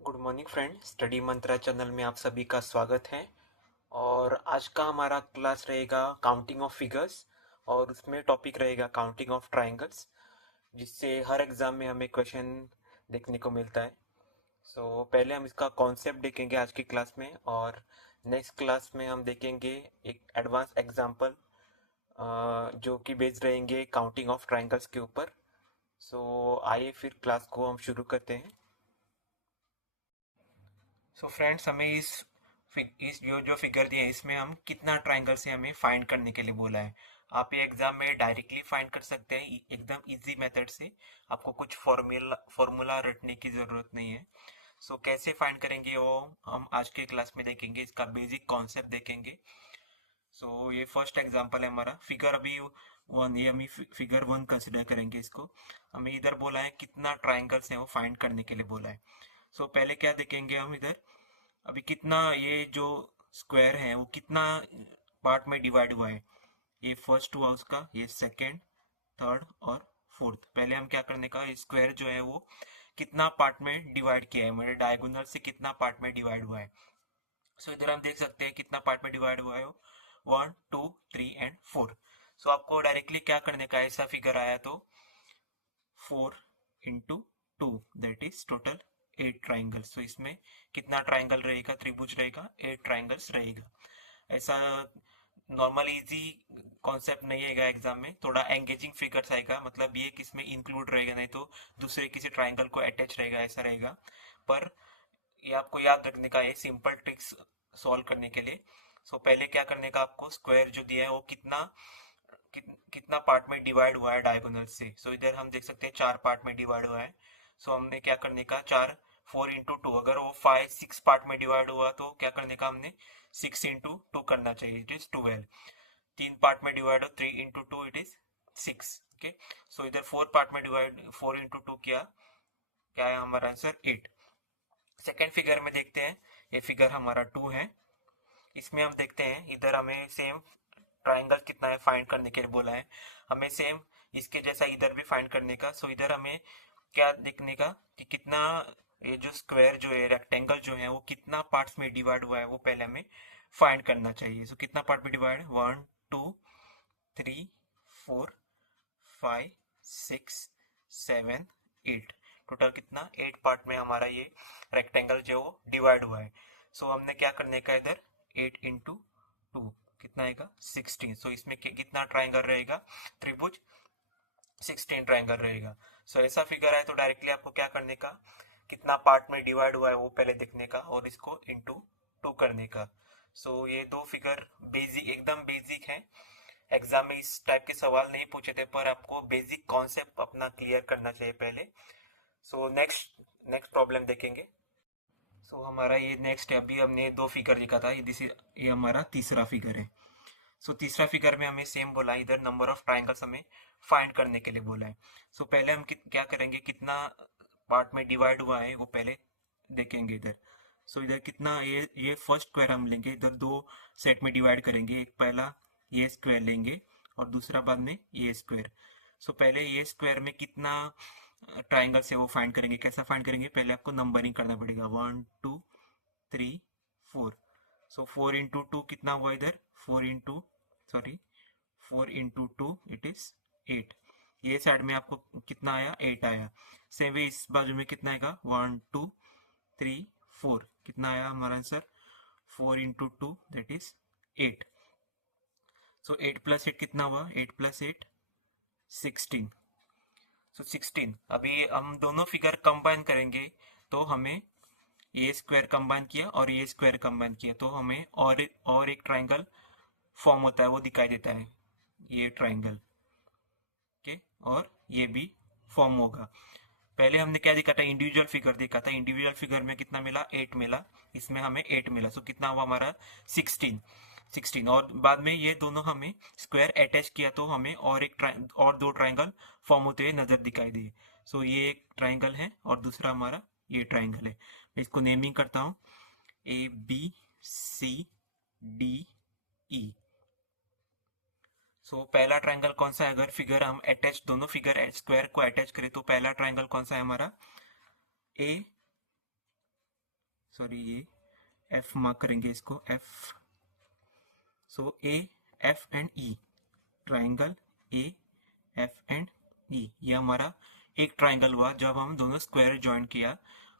Good morning friend, study मंत्रा channel में आप सभी का स्वागत है। और आज का हमारा क्लास रहेगा काउंटिंग ऑफ फिगर्स, और उसमें टॉपिक रहेगा काउंटिंग ऑफ ट्राइंगल्स, जिससे हर एग्जाम में हमें क्वेश्चन देखने को मिलता है। पहले हम इसका कॉन्सेप्ट देखेंगे आज की क्लास में, और नेक्स्ट क्लास में हम देखेंगे एक एडवांस एग्जाम्पल जो कि बेस्ड रहेंगे काउंटिंग ऑफ ट्राइंगल्स के ऊपर। आइए फिर क्लास को हम शुरू करते हैं। फ्रेंड्स, हमें इस जो फिगर दिया है इसमें हम कितना ट्राइंगल से हमें फाइंड करने के लिए बोला है। आप ये एग्जाम में डायरेक्टली फाइंड कर सकते हैं एकदम इजी मेथड से। आपको कुछ फॉर्मूला रटने की ज़रूरत नहीं है। कैसे फाइंड करेंगे वो हम आज के क्लास में देखेंगे, इसका बेसिक कॉन्सेप्ट देखेंगे। ये फर्स्ट एग्जांपल है हमारा फिगर अभी वन, ये हम फिगर वन कंसिडर करेंगे इसको। हमें इधर बोला है कितना ट्राइंगल्स है वो फाइंड करने के लिए बोला है। पहले क्या देखेंगे हम इधर, अभी कितना ये जो स्क्वायर है वो कितना पार्ट में डिवाइड हुआ है। ये फर्स्ट हुआ उसका, ये सेकंड, थर्ड और फोर्थ। पहले हम क्या करने का, स्क्वायर जो है वो कितना पार्ट में डिवाइड किया है, मेरे डायगोनल से कितना पार्ट में डिवाइड हुआ है। इधर हम देख सकते हैं कितना पार्ट में डिवाइड हुआ है, 1 2 3 एंड 4। आपको डायरेक्टली क्या करने का, ऐसा फिगर आया तो 4 into 2, that is total 8 triangles. इसमें कितना ट्राइंगल रहेगा, त्रिभुज रहेगा, 8 ट्राइंगल्स रहेगा। ऐसा नॉर्मल इजी कॉन्सेप्ट नहीं आएगा एग्जाम में, थोड़ा एंगेजिंग फिगर्स आएगा, मतलब ये किसमें इंक्लूड रहेगा, नहीं तो दूसरे किसी ट्राइंगल को अटैच रहेगा, ऐसा रहेगा। पर ये आपको याद रखने का है सिंपल ट्रिक्स सॉल्व करने के लिए। पहले क्या करने का, आपको स्क्वायर जो दिया है वो कितना पार्ट में डिवाइड हुआ है डायगोनल से। इधर हम देख सकते हैं 4 पार्ट में डिवाइड हुआ है। हमने क्या करने का, 4 into 2, अगर वो 5 6 पार्ट में डिवाइड हुआ तो क्या करने का, हमने 6 into 2 करना चाहिए, इट इज 12। 3 पार्ट में डिवाइड हो, 3 into 2 इट इज 6। ओके, इधर 4 पार्ट में डिवाइड, 4 into 2 किया, क्या है हमारा आंसर, 8। सेकेंड फिगर में देखते हैं, ये फिगर हमारा 2 है। इसमें हम देखते हैं, इधर हमें सेम ट्राइंगल कितना है फाइंड करने के लिए बोला है। हमें सेम इसके जैसा इधर भी फाइंड करने का। इधर हमें क्या देखने का कि कितना, ये जो स्क्वायर जो है, रेक्टेंगल जो है, वो कितना पार्ट्स में डिवाइड हुआ है वो पहले हमें फाइंड करना चाहिए। कितना पार्ट में डिवाइड, 1 2 3 4 5 6 7 8, टोटल कितना, 8 पार्ट में हमारा ये रेक्टेंगल जो डिवाइड हुआ है। हमने क्या करने का इधर, 8 into 2 कितना आएगा, 16। इसमें कितना ट्राइंगल रहेगा, त्रिभुज 16 ट्राइंगल रहेगा। ऐसा फिगर है तो डायरेक्टली आपको क्या करने का, कितना पार्ट में डिवाइड हुआ है वो पहले देखने का, और इसको इंटू 2 करने का। ये दो फिगर बेसिक, एकदम बेसिक है। एग्जाम में इस टाइप के सवाल नहीं पूछे थे, पर आपको बेसिक कॉन्सेप्ट अपना क्लियर करना चाहिए पहले। नेक्स्ट नेक्स्ट प्रॉब्लम देखेंगे। हमारा ये नेक्स्ट है, अभी हमने दो फिगर लिखा था, ये हमारा तीसरा फिगर है। तीसरा फिगर में हमें सेम बोला है, इधर नंबर ऑफ ट्राइंगल्स हमें फाइंड करने के लिए बोला है। पहले हम क्या करेंगे, कितना पार्ट में डिवाइड हुआ है वो पहले देखेंगे इधर। इधर कितना, ये फर्स्ट स्क्वायर हम लेंगे, इधर दो सेट में डिवाइड करेंगे, एक पहला ये स्क्वायर लेंगे और दूसरा बाद में ये स्क्वायर। पहले ये स्क्वायर में कितना ट्राइंगल से वो फाइंड करेंगे। कैसा फाइंड करेंगे, पहले आपको नंबरिंग करना पड़ेगा, 1 2 3 4। 4 into 2 कितना हुआ इधर, 4 into 2 इट इज 8। ये साइड में आपको कितना आया, 8 आया। सेम वे इस बाजू में कितना आएगा, 1 2 3 4, कितना आया हमारा आंसर, 4 into 2 दैट इज 8। 8 + 8 कितना हुआ, 8 + 8 16। 16, अभी हम दोनों फिगर कंबाइन करेंगे तो हमें ये स्क्वायर कंबाइन किया और ये स्क्वायर कंबाइन किया तो हमें और एक ट्राइंगल फॉर्म होता है, वो दिखाई देता है, ये ट्राइंगल। ओके, और ये भी फॉर्म होगा। पहले हमने क्या देखा था, इंडिविजुअल फिगर देखा था, इंडिविजुअल फिगर में कितना मिला, 8 मिला, इसमें हमें 8 मिला। कितना हुआ हमारा, 16। और बाद में ये दोनों हमें स्क्वायर अटैच किया तो हमें और दो ट्राइंगल फॉर्म होते हुए नजर दिखाई दिए। ये एक ट्राइंगल है और दूसरा हमारा ये ट्राइंगल है। मैं इसको नेमिंग करता हूँ, ABCDE। पहला ट्राइंगल कौन सा है, अगर फिगर हम अटैच, दोनों फिगर स्क्वायर को अटैच करें तो पहला ट्राइंगल कौन सा है हमारा, सॉरी ये एफ मार्क करेंगे इसको F. So A F and E, triangle A F and E, ये हमारा एक ट्राइंगल हुआ जब हम दोनों स्क्वायर ज्वाइन किया।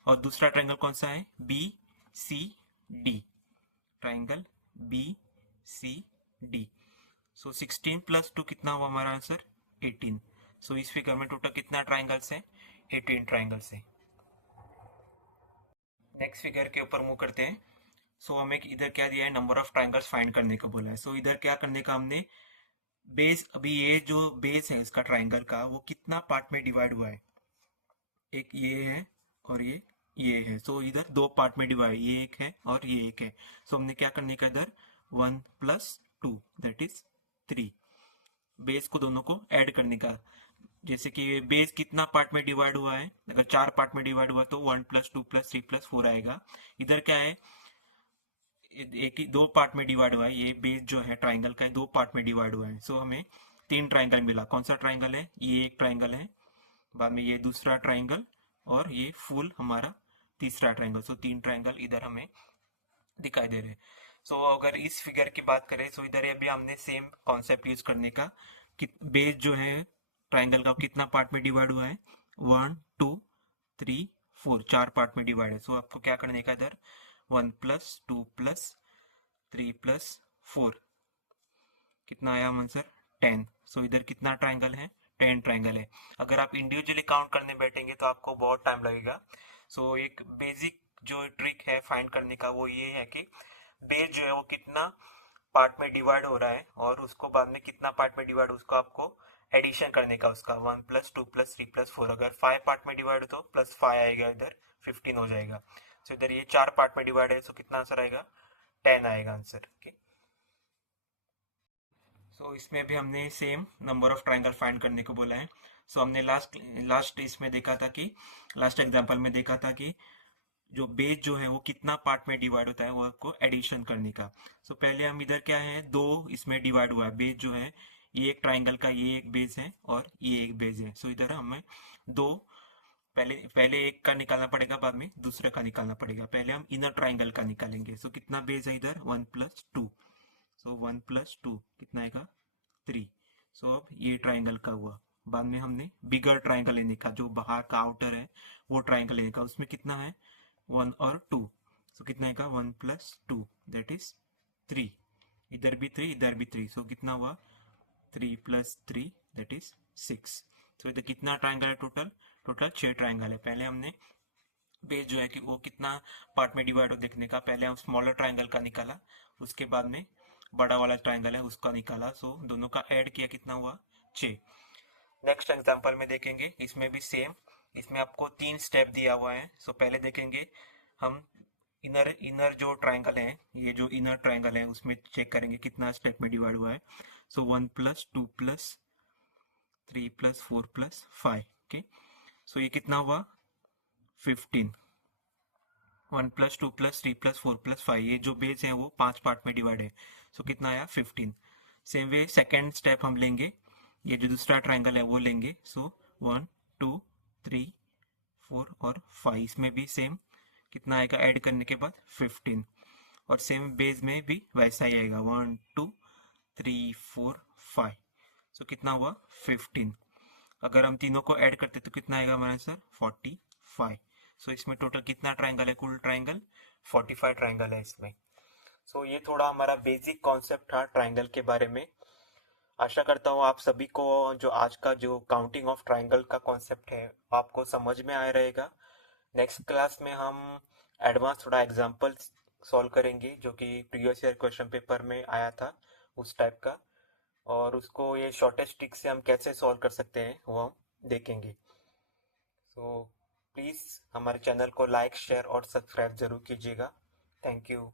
और दूसरा ट्राइंगल कौन सा है, B C D, triangle B C D. So 16 plus 2 कितना हुआ हमारा आंसर, 18। सो इस फिगर में टोटल कितना ट्राइंगल्स है, 18 ट्राइंगल्स है। नेक्स्ट फिगर के ऊपर मूव करते हैं। सो हमें इधर क्या दिया है, नंबर ऑफ ट्राइंगल्स फाइंड करने को बोला है। सो इधर क्या करने का हमने, बेस, अभी ये जो बेस है इसका ट्राइंगल का वो कितना पार्ट में डिवाइड हुआ है, एक ये है और ये है। सो इधर दो पार्ट में डिवाइड, ये एक है और ये एक है। सो हमने क्या करने का इधर 1 प्लस 2 दैट इज 3, बेस को दोनों को ऐड करने का। जैसे कि बेस कितना पार्ट में डिवाइड हुआ है, अगर 4 पार्ट में डिवाइड हुआ तो 1 प्लस 2 प्लस 3 प्लस 4 आएगा। इधर क्या है, एक ही दो पार्ट में डिवाइड हुआ है, ये बेस जो है ट्राइंगल का है दो पार्ट में डिवाइड हुआ है। सो हमें 3 ट्राइंगल मिला। कौन सा ट्राइंगल है, ये एक ट्राइंगल है, बाद में ये दूसरा ट्राइंगल और ये फुल हमारा तीसरा ट्राइंगल। सो 3 ट्राइंगल इधर हमें दिखाई दे रहे हैं। सो अगर इस फिगर की बात करें, सो इधर अभी हमने सेम कॉन्सेप्ट यूज करने का कि बेस जो है ट्राइंगल का कितना पार्ट में डिवाइड हुआ है, 1 2 3 4, 4 पार्ट में डिवाइड है। सो आपको क्या करने का इधर 1 प्लस 2 प्लस 3 प्लस 4, कितना आया आंसर, 10। सो इधर कितना ट्राइंगल है, 10 ट्राइंगल है। अगर आप इंडिविजुअली काउंट करने बैठेंगे तो आपको बहुत टाइम लगेगा। सो एक बेसिक जो ट्रिक है फाइंड करने का वो ये है कि बेस जो है वो कितना पार्ट में डिवाइड हो रहा है और उसको बाद में कितना पार्ट में डिवाइड, उसको आपको एडिशन करने का उसका 1 प्लस 2 प्लस 3 प्लस 4। अगर 5 पार्ट में डिवाइड हो तो प्लस 5 आएगा, इधर 15 हो जाएगा। सो इधर ये 4 पार्ट में डिवाइड है, सो कितना आंसर आएगा, 10 आएगा आंसर। ओके, सो इसमें भी हमने same number of triangle find करने को बोला है। सो हमने लास्ट इसमें देखा था कि, लास्ट एग्जांपल में देखा था कि जो बेस जो है वो कितना पार्ट में डिवाइड होता है वो आपको एडिशन करने का। सो पहले हम इधर क्या है, दो इसमें डिवाइड हुआ है बेस जो है, ये एक ट्राइंगल का ये एक बेस है और ये एक बेस है। सो इधर हमें दो, पहले पहले एक का निकालना पड़ेगा बाद में दूसरे का निकालना पड़ेगा। पहले हम इनर ट्राइंगल का निकालेंगे। सो कितना बेस है इधर, 1 प्लस 2। सो 1 प्लस 2 कितना आएगा, 3। सो अब ये ट्राइंगल का हुआ। बाद में हमने बिगर ट्राइंगल लेने का, जो बाहर का आउटर है वो ट्राइंगल लेने का, उसमें कितना है 1 और 2। सो कितना आएगा 1 प्लस 2 दैट इज 3। इधर भी 3 इधर भी 3, सो कितना हुआ 3 प्लस 3 दैट इज 6। सो इधर कितना ट्राइंगल है, टोटल टोटल 6 ट्राइंगल है। पहले हमने बेस जो है कि वो कितना पार्ट में डिवाइड हो देखने का, पहले हम स्मॉलर ट्राइंगल का निकाला, उसके बाद में बड़ा वाला ट्राइंगल है उसका निकाला। सो दोनों का ऐड किया, कितना हुआ 6। नेक्स्ट एग्जांपल में देखेंगे, इसमें भी सेम, इसमें आपको 3 स्टेप दिया हुआ है। सो पहले देखेंगे हम इनर इनर जो ट्राइंगल है, ये जो इनर ट्राइंगल है उसमें चेक करेंगे कितना स्टेप में डिवाइड हुआ है। So 1 plus 2 plus 3 plus 4 plus 5। Okay, so ये कितना हुआ 15। 1 प्लस 2 प्लस 3 प्लस 4 प्लस 5, ये जो बेस है वो 5 पार्ट में डिवाइड है। सो कितना आया 15। सेम वे सेकेंड स्टेप हम लेंगे, ये जो दूसरा ट्राइंगल है वो लेंगे। सो 1 2 3 4 और 5, इसमें भी सेम कितना आएगा ऐड करने के बाद 15। और सेम बेस में भी वैसा ही आएगा 1 2 3 4 5। सो कितना हुआ 15। अगर हम तीनों को ऐड करते तो कितना आएगा हमारा आंसर 45। सो इसमें टोटल कितना ट्राइंगल है, कुल ट्राइंगल 45 ट्राइंगल है इसमें। सो ये थोड़ा हमारा बेसिक कॉन्सेप्ट था ट्राइंगल के बारे में। आशा करता हूँ आप सभी को जो आज का जो काउंटिंग ऑफ ट्राइंगल का कॉन्सेप्ट है आपको समझ में आया रहेगा। नेक्स्ट क्लास में हम एडवांस थोड़ा एग्जांपल सॉल्व करेंगे जो कि प्रीवियस ईयर क्वेश्चन पेपर में आया था उस टाइप का, और उसको ये शॉर्टेस्ट ट्रिक से हम कैसे सॉल्व कर सकते हैं वो हम देखेंगे। सो प्लीज़ हमारे चैनल को लाइक शेयर और सब्सक्राइब जरूर कीजिएगा। Thank you.